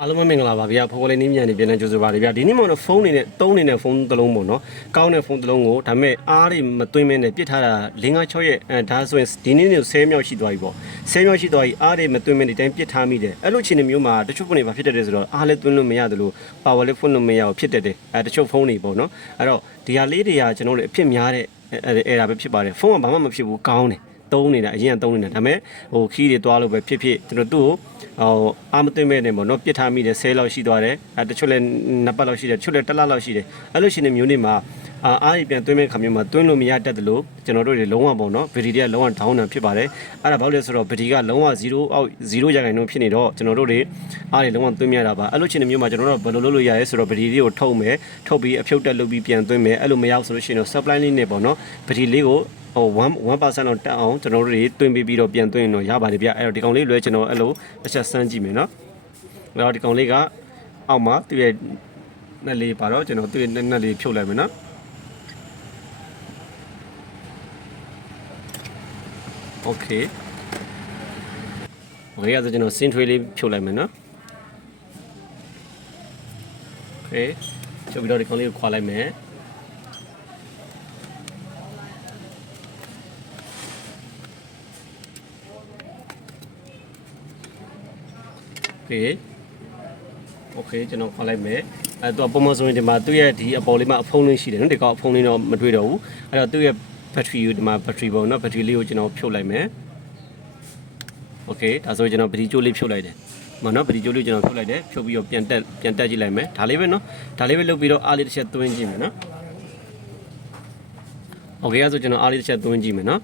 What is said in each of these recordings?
အားလုံးပဲမင်္ဂလာပါဗျာဖိုးကလေးနင်းမြန်နေပြန်နေကြိုဆိုပါရဗျာဒီနေ့မှတော့ဖုန်းနေနဲ့တုံးနေတဲ့ဖုန်းတစ်လုံးပေါ့နော်ကောင်းတဲ့ဖုန်းတစ်လုံးကိုဒါပေမဲ့အားတွေမသွင်းမနဲ့ပြစ်ထားတာ၄၅6ရက်အဲဒါဆိုရင်ဒီနေ့နေ10မြောက်ရှိသွားပြီပေါ့10မြောက်ရှိသွားပြီအားတွေမသွင်းမနဲ့ဒီတိုင်းပြစ်ထားမိတယ်အဲ့လိုအခြေအနေမျိုးမှာတချို့ဖုန်းတွေဘာဖြစ်တတ်တယ်ဆိုတော့အားလည်းသွင်းလို့မရတယ်လို့ပါဝါလည်းဖွင့်လို့မရဘူးဖြစ်တတ်တယ်အဲတချို့ဖုန်းတွေပေါ့နော်အဲ့တော့ဒီဟာလေးတွေကကျွန်တော်တို့အဖြစ်များတဲ့အဲအဲ့ဒါပဲဖြစ်ပါတယ်ဖုန်းကဘာမှမဖြစ်ဘူးကောင်းတယ်တုံးနေတာအရင်ကတုံးနေတာဒါပေမဲ့ဟိုခီးတွေတွားလို့ပဲဖြစ်ဖြစ်ကျွန်တော်တို့ ဟိုအာမသိမဲ့နေပေါ့နော်ပြစ်ထားမိတယ်10လောက်ရှိသွားတယ်အဲတချို့လဲနှစ်ပတ်လောက်ရှိတယ်တချို့လဲတစ်လလောက်ရှိတယ်အဲ့လိုရှင်နေမျိုးနေမှာအာအားကြီးပြန်သွင်းမဲ့ခါမျိုးမှာသွင်းလို့မရတတ်တယ်လို့ကျွန်တော်တို့တွေလုံးဝပေါ့နော်ဗီဒီတွေကလုံးဝ down တာဖြစ်ပါတယ်အဲ့ဒါဘာလို့လဲဆိုတော့ဗီဒီကလုံးဝ0အောက်0ရာခိုင်နှုန်းဖြစ်နေတော့ကျွန်တော်တို့တွေအားတွေလုံးဝသွင်းမရတာပါအဲ့လိုရှင်နေမျိုးမှာကျွန်တော်တို့ဘယ်လိုလုပ်လို့ရရဲဆိုတော့ဗီဒီတွေကိုထုတ်မယ်ထုတ်ပြီးအဖြုတ်တက်လုပ်ပြီးပြန်သွင်းမယ်အဲ့လိုမရဘူးဆိုလို့ရှိရင်တော့ supply လေးနဲ့ပေါ့နော်ဗီဒီလေးကို ဟို1 1%တော့တက်အောင်ကျွန်တော်တို့တွေတွင်ပြီးပြီးတော့ပြန်တွင်တော့ရပါတယ်ဗျအဲ့တော့ဒီကောင်လေးလွဲကျွန်တော်အဲ့လိုတစ်ချက်စမ်းကြည့်မယ်နော်အဲ့တော့ဒီကောင်လေးကအောက်မှာသူ့ရဲ့နဲ့လေးပါတော့ကျွန်တော်သူ့ရဲ့နဲ့လေးဖြုတ်လိုက်မယ်နော်โอเคโอเคအဲ့ဒါဆိုကျွန်တော်စင်ထွေးလေးဖြုတ်လိုက်မယ်နော်โอเคဖြုတ်ပြီးတော့ဒီကောင်လေးကိုခွာလိုက်မယ် โอเคโอเคကျွန်တော်ခွာလိုက်မယ်အဲတော့ပုံမှန်ဆိုရင်ဒီမှာသူ့ရဲ့ဒီအပေါ်လေးမှာအဖုံးလေးရှိတယ်နော်ဒီကောင်အဖုံးလေးတော့မတွေ့တော့ဘူးအဲ့တော့သူ့ရဲ့ battery ကိုဒီမှာ battery ပုံနော် battery လေးကိုကျွန်တော်ဖြုတ်လိုက်မယ်โอเคဒါဆိုကျွန်တော်ဗီဒီယိုလေးဖြုတ်လိုက်တယ်မနော်ဗီဒီယိုလေးကျွန်တော်ဖြုတ်လိုက်တယ်ဖြုတ်ပြီးတော့ပြန်တက်ပြန်တက်ကြည့်လိုက်မယ်ဒါလေးပဲနော်ဒါလေးပဲလုပ်ပြီးတော့အားလေးတစ်ချက်သွင်းကြည့်မယ်နော်โอเคအဲဆိုကျွန်တော်အားလေးတစ်ချက်သွင်းကြည့်မယ်နော်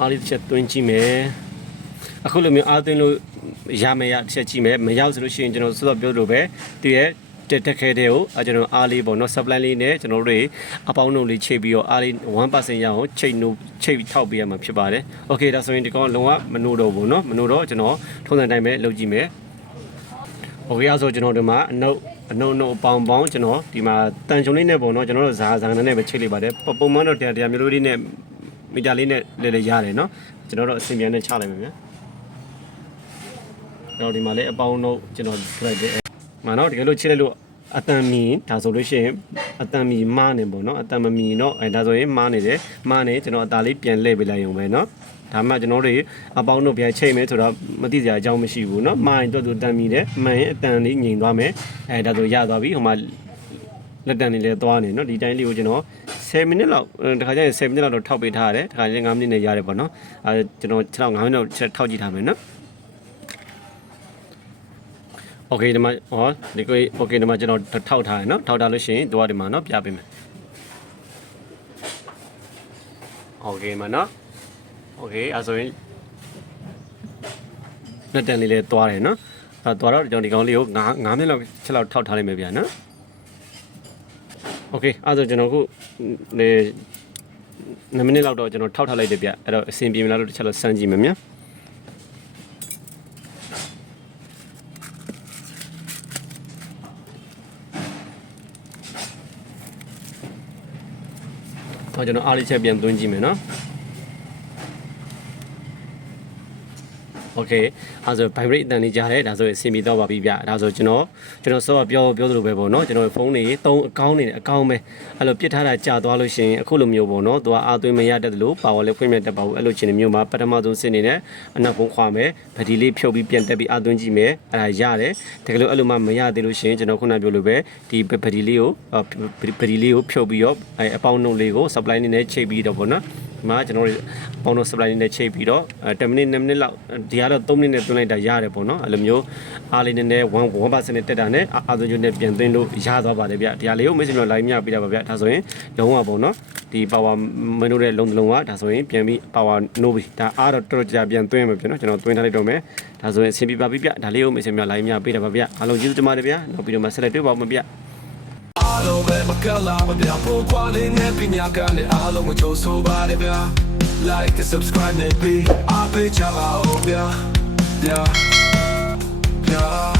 အားလေးတစ်ချက်သွင်းကြည့်မယ် အခုလိုမျိုးအားသွင်းလို့ရမရတစ်ချက်ကြည့်မယ်မရောက်ဆိုလို့ရှိရင်ကျွန်တော်စောစောပြောလိုပဲသူရဲ့တက်တက်ခဲတဲ့ကိုအကျွန်တော်အားလေးပေါ့နော် supply လေးနဲ့ကျွန်တော်တို့အပေါင်းလုံးလေးချိန်ပြီးတော့အားလေး1%ရအောင်ချိန်နိုးချိန်ထောက်ပေးရမှာဖြစ်ပါတယ်။ Okay ဒါဆိုရင်ဒီကောင်လုံးဝမနိုးတော့ဘူးနော်မနိုးတော့ကျွန်တော်ထုံးစံတိုင်းပဲလုပ်ကြည့်မယ်။ Okay အဲ့ဆိုကျွန်တော်ဒီမှာအနှုတ်အနှုတ်နှုတ်ပေါင်ပေါင်ကျွန်တော်ဒီမှာတန်ချုံလေးနဲ့ပေါ့နော်ကျွန်တော်တို့ဇာဇာနဲ့ပဲချိန်လိုက်ပါတယ်ပုံမှန်တော့တရားတရားမျိုးလေးနဲ့မီတာလေးနဲ့လဲလဲရတယ်နော်ကျွန်တော်တို့အစင်ပြန်နဲ့ချလိုက်မယ်ဗျာ။ တော့ဒီမှာလည်းအပေါင်းတော့ကျွန်တော်ပြလိုက်တယ်။မာနော်တကယ်လို့ချစ်လိုက်လို့အတန်မီဒါဆိုလို့ရှိရင်အတန်မီမားနေပေါ့နော်အတန်မမီတော့အဲဒါဆိုရင်မားနေတယ်မားနေကျွန်တော်အသားလေးပြန်လှည့်ပေးလိုက်ရုံပဲနော်ဒါမှကျွန်တော်တို့အပေါင်းတို့ပြန်ချိန်မယ်ဆိုတော့မသိစရာအကြောင်းမရှိဘူးเนาะမာရင်တော့သူတန်မီတယ်မှန်ရင်အတန်လေးငြိမ်သွားမယ်အဲဒါဆိုရသွားပြီဟိုမှာလက်တန်လေးလည်းသွားနေเนาะဒီတိုင်းလေးကိုကျွန်တော်10မိနစ်လောက်တခါကျရင်10မိနစ်လောက်တော့ထောက်ပေးထားရတယ်တခါကျရင်5မိနစ်နဲ့ရတယ်ပေါ့နော်အဲကျွန်တော်6 5မိနစ်လောက်ထောက်ကြည့်ထားမယ်เนาะ โอเคဒီမှာဟောဒီကိုโอเคဒီမှာကျွန်တော်ထောက်ထားရနော်ထောက်ထားလို့ရှိရင်တို့ကဒီမှာနော်ပြပေးမယ်โอเคမှာနော်โอเคအဲဆိုရင်လက်တန်လေးလည်းသွားတယ်နော်အဲသွားတော့ကျွန်တော်ဒီကောင်လေးကို9 9မိနစ်လောက်ချက်လောက်ထောက်ထားလိုက်မယ်ဗျာနော်โอเคအဲဆိုကျွန်တော်ခုလေ9မိနစ်လောက်တော့ကျွန်တော်ထောက်ထားလိုက်တယ်ဗျအဲ့တော့အဆင်ပြေမလားလို့တစ်ချက်လောက်စမ်းကြည့်မယ်မြ တ်။ဟောကျွန်တော်အားလေးချက်ပြန်သွင်းကြည့်မယ်နော်။ Okay အဲဆို vibrate အတန်လေးကြားတယ်ဒါဆိုရင်အဆင်ပြေတော့ပါပြီဗျဒါဆိုကျွန်တော်ကျွန်တော်စောကပြောပြောသလိုပဲပေါ့နော်ကျွန်တော်ဖုန်းတွေသုံးအကောင်းနေတယ်အကောင်းပဲအဲ့လိုပြစ်ထားတာကြာသွားလို့ရှိရင်အခုလိုမျိုးပေါ့နော်သူကအားသွင်းမရတတ်တယ်လို့ပါဝါလည်းဖွင့်မြတ်တတ်ပါဘူးအဲ့လိုချင်တဲ့မျိုးမှာပထမဆုံးစစ်နေတယ်အနောက်ဖုန်းခွာမယ်ဗဒီလေးဖြုတ်ပြီးပြန်တက်ပြီးအားသွင်းကြည့်မယ်အဲ့ဒါရတယ်တကယ်လို့အဲ့လိုမှမရသေးလို့ရှိရင်ကျွန်တော်ခုနပြောလိုပဲဒီဗဒီလေးကိုဗဒီလေးကိုဖြုတ်ပြီးတော့အဲအပေါင်းနှုတ်လေးကို supply နေနဲ့ချိန်ပြီးတော့ပေါ့နော်ဒီ မှာကျွန်တော်တို့ပေါင်းတော့ supply နဲ့ချိန်ပြီးတော့10မိနစ်2မိနစ်လောက်ဒီကတော့3မိနစ်နဲ့သွင်းလိုက်တာရတယ်ပေါ့နော်အဲ့လိုမျိုးအားလေးနည်းနည်း1 1%နဲ့တက်တာနဲ့အာသွင်းကျနဲ့ပြန်သွင်းလို့ရသွားပါတယ်ဗျဒီဟာလေးကိုမိတ်ဆွေတို့ line မြပေးတာပါဗျဒါဆိုရင်လုံးဝပေါ့နော်ဒီ power မင်းတို့ရဲ့လုံးတစ်လုံးကဒါဆိုရင်ပြန်ပြီး power နိုးပြီဒါအားတော့တော်တော်ကြာပြန်သွင်းမှာပြန်နော်ကျွန်တော်သွင်းထားလိုက်တော့မယ်ဒါဆိုရင်အဆင်ပြေပါပြီဗျဒါလေးကိုမိတ်ဆွေတို့ line မြပေးတာပါဗျအားလုံးကျေးဇူးတင်ပါတယ်ဗျနောက်ပြီးတော့မှဆက်လက်တွေ့ပါဦးမဗျ အားလုံးပဲမကလာမပြောင်းဖို့ခွာလေးနဲ့ပညာကလည်းအားလုံးကိုချိုးဆိုပါတယ်ဗျာ Like and subscribe နဲ့ be အားပေးကြပါဦးဗျာ Yeah Yeah